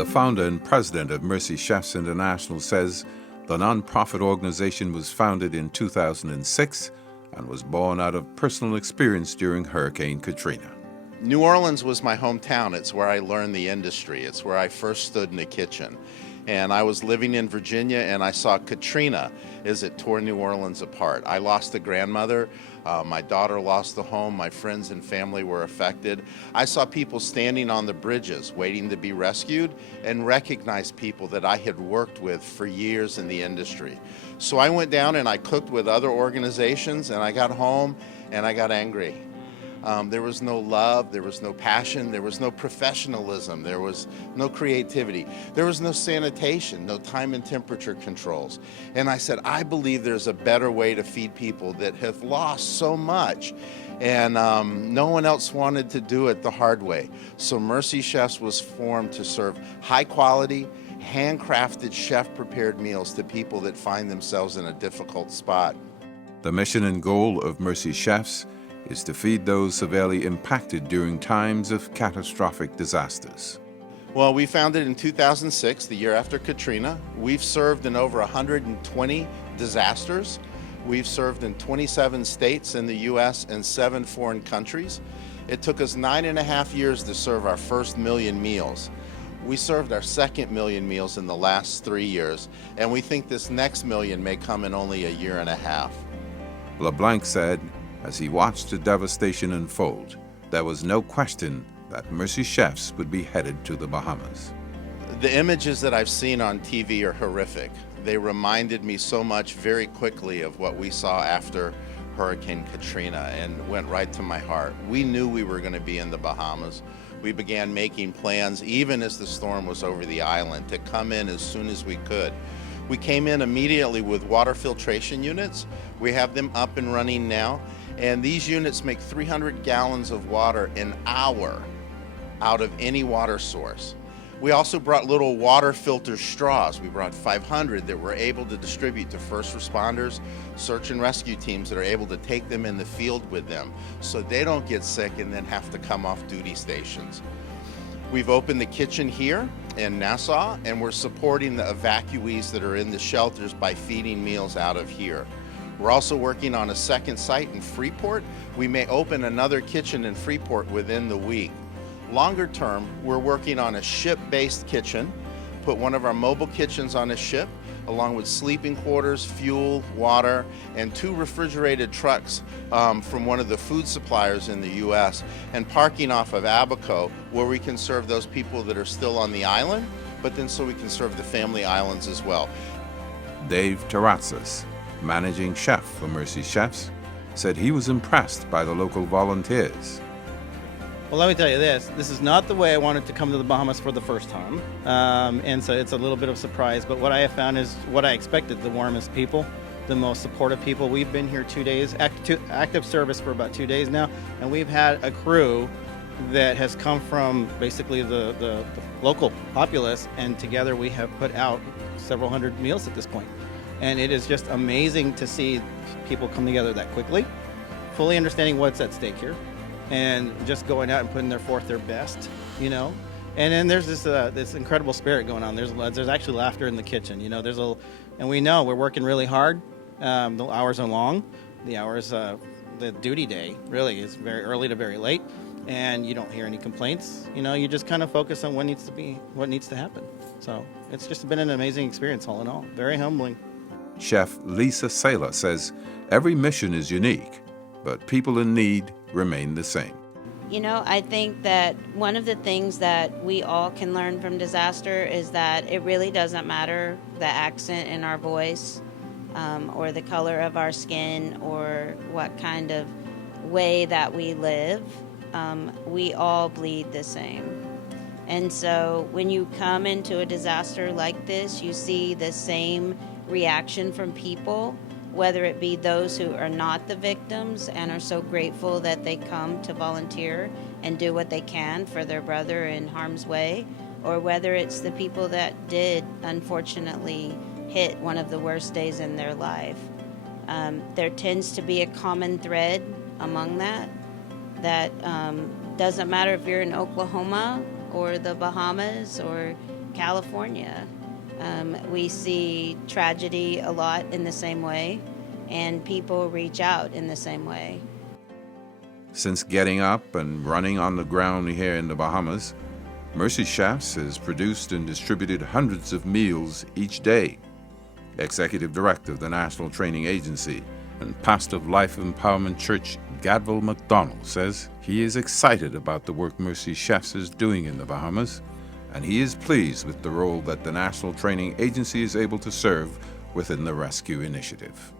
The founder and president of Mercy Chefs International says the nonprofit organization was founded in 2006 and was born out of personal experience during Hurricane Katrina. New Orleans was my hometown. It's where I learned the industry. It's where I first stood in the kitchen. And I was living in Virginia and I saw Katrina as it tore New Orleans apart. I lost a grandmother. My daughter lost the home. My friends and family were affected. I saw people standing on the bridges waiting to be rescued and recognized people that I had worked with for years in the industry. So I went down and I cooked with other organizations, and I got home and I got angry. There was no love, there was no passion, there was no professionalism, there was no creativity, there was no sanitation, no time and temperature controls. And I said, I believe there's a better way to feed people that have lost so much. And no one else wanted to do it the hard way. So Mercy Chefs was formed to serve high quality, handcrafted, chef-prepared meals to people that find themselves in a difficult spot. The mission and goal of Mercy Chefs is to feed those severely impacted during times of catastrophic disasters. Well, we founded in 2006, the year after Katrina. We've served in over 120 disasters. We've served in 27 states in the U.S. and 7 foreign countries. It took us 9.5 years to serve our first million meals. We served our second million meals in the last 3 years, and we think this next million may come in only a year and a half. LeBlanc said, as he watched the devastation unfold, there was no question that Mercy Chefs would be headed to the Bahamas. The images that I've seen on TV are horrific. They reminded me so much very quickly of what we saw after Hurricane Katrina and went right to my heart. We knew we were going to be in the Bahamas. We began making plans, even as the storm was over the island, to come in as soon as we could. We came in immediately with water filtration units. We have them up and running now. And these units make 300 gallons of water an hour out of any water source. We also brought little water filter straws. We brought 500 that we're able to distribute to first responders, search and rescue teams that are able to take them in the field with them so they don't get sick and then have to come off duty stations. We've opened the kitchen here in Nassau, and we're supporting the evacuees that are in the shelters by feeding meals out of here. We're also working on a second site in Freeport. We may open another kitchen in Freeport within the week. Longer term, we're working on a ship-based kitchen, put one of our mobile kitchens on a ship, along with sleeping quarters, fuel, water, and 2 refrigerated trucks from one of the food suppliers in the U.S., and parking off of Abaco, where we can serve those people that are still on the island, but then so we can serve the family islands as well. Dave Terrazas, managing chef for Mercy Chefs, said he was impressed by the local volunteers. Well, let me tell you this is not the way I wanted to come to the Bahamas for the first time, and so it's a little bit of a surprise, but what I have found is what I expected: the warmest people, the most supportive people. We've been here 2 days, active service for about 2 days now, and we've had a crew that has come from basically the local populace, and together we have put out several hundred meals at this point. And it is just amazing to see people come together that quickly, fully understanding what's at stake here, and just going out and putting their best, you know. And then there's this incredible spirit going on. There's actually laughter in the kitchen, you know. And we know we're working really hard. The hours are long. The duty day really is very early to very late, and you don't hear any complaints. You know, you just kind of focus on what needs to happen. So it's just been an amazing experience all in all. Very humbling. Chef Lisa Saylor says every mission is unique, but people in need remain the same. You know, I think that one of the things that we all can learn from disaster is that it really doesn't matter the accent in our voice, or the color of our skin, or what kind of way that we live. We all bleed the same. And so when you come into a disaster like this, you see the same reaction from people, whether it be those who are not the victims and are so grateful that they come to volunteer and do what they can for their brother in harm's way, or whether it's the people that did unfortunately hit one of the worst days in their life. There tends to be a common thread among that doesn't matter if you're in Oklahoma or the Bahamas or California. We see tragedy a lot in the same way, and people reach out in the same way. Since getting up and running on the ground here in the Bahamas, Mercy Chefs has produced and distributed hundreds of meals each day. Executive Director of the National Training Agency and pastor of Life Empowerment Church, Gadville McDonald, says he is excited about the work Mercy Chefs is doing in the Bahamas, and he is pleased with the role that the National Training Agency is able to serve within the rescue initiative.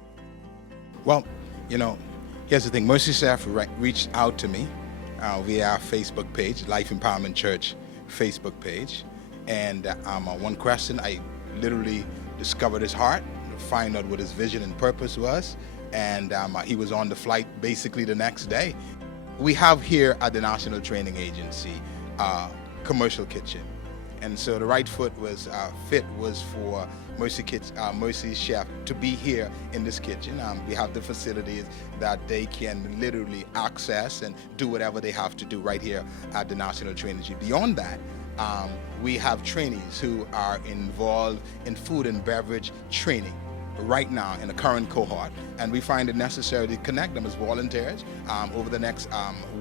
Well, here's the thing. Mercy Chef reached out to me via our Facebook page, Life Empowerment Church Facebook page. And one question, I literally discovered his heart, find out what his vision and purpose was. And he was on the flight basically the next day. We have here at the National Training Agency commercial kitchen. And so the right foot was fit was for Mercy Chef to be here in this kitchen. We have the facilities that they can literally access and do whatever they have to do right here at the National Training Agency. Beyond that, we have trainees who are involved in food and beverage training right now in the current cohort, and we find it necessary to connect them as volunteers over the next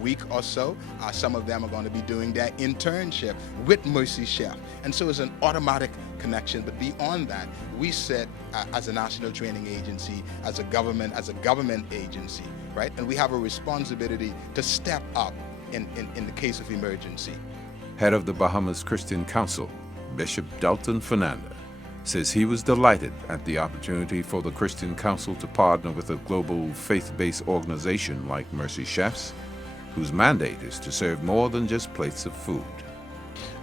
week or so. Some of them are going to be doing their internship with Mercy Chef, and so it's an automatic connection. But beyond that, we sit as a national training agency, as a government agency, right? And we have a responsibility to step up in the case of emergency. Head of the Bahamas Christian Council, Bishop Dalton Fernanda, says he was delighted at the opportunity for the Christian Council to partner with a global faith-based organization like Mercy Chefs, whose mandate is to serve more than just plates of food.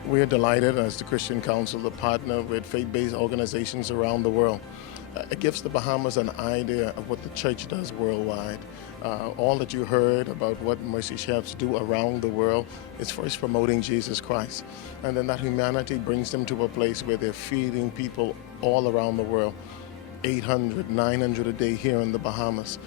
We are delighted as the Christian Council to partner with faith-based organizations around the world. It gives the Bahamas an idea of what the church does worldwide. All that you heard about what Mercy Chefs do around the world is first promoting Jesus Christ. And then that humanity brings them to a place where they're feeding people all around the world. 800, 900 a day here in the Bahamas.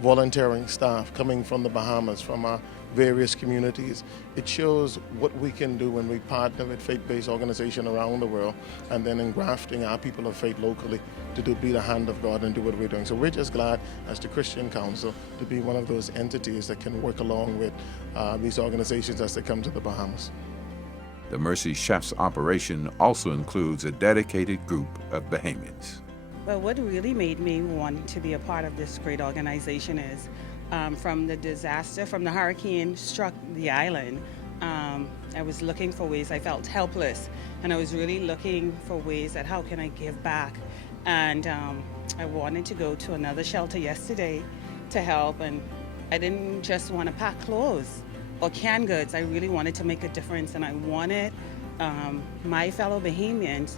Volunteering staff coming from the Bahamas, from our various communities. It shows what we can do when we partner with faith-based organizations around the world, and then engrafting our people of faith locally to be the hand of God and do what we're doing. So we're just glad as the Christian Council to be one of those entities that can work along with these organizations as they come to the Bahamas. The Mercy Chefs operation also includes a dedicated group of Bahamians. Well, what really made me want to be a part of this great organization is from the hurricane struck the island, I was looking for ways. I felt helpless, and I was really looking for ways that how can I give back. And I wanted to go to another shelter yesterday to help, and I didn't just want to pack clothes or canned goods. I really wanted to make a difference, and I wanted my fellow Bahamians,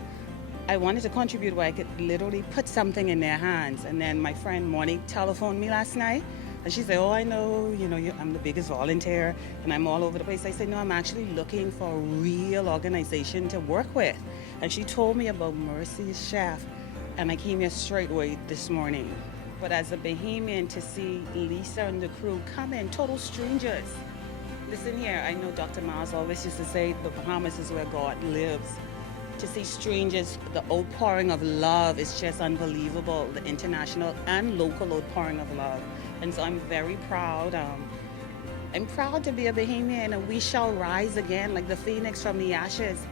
I wanted to contribute where I could literally put something in their hands. And then my friend Monique telephoned me last night, and she said, oh, I know, I'm the biggest volunteer and I'm all over the place. I said, no, I'm actually looking for a real organization to work with. And she told me about Mercy Chef, and I came here straight away this morning. But as a Bahamian, to see Lisa and the crew come in, total strangers. Listen here, I know Dr. Miles always used to say the Bahamas is where God lives. To see strangers, the outpouring of love is just unbelievable, the international and local outpouring of love. And so I'm very proud. I'm proud to be a Bahamian, and we shall rise again like the phoenix from the ashes.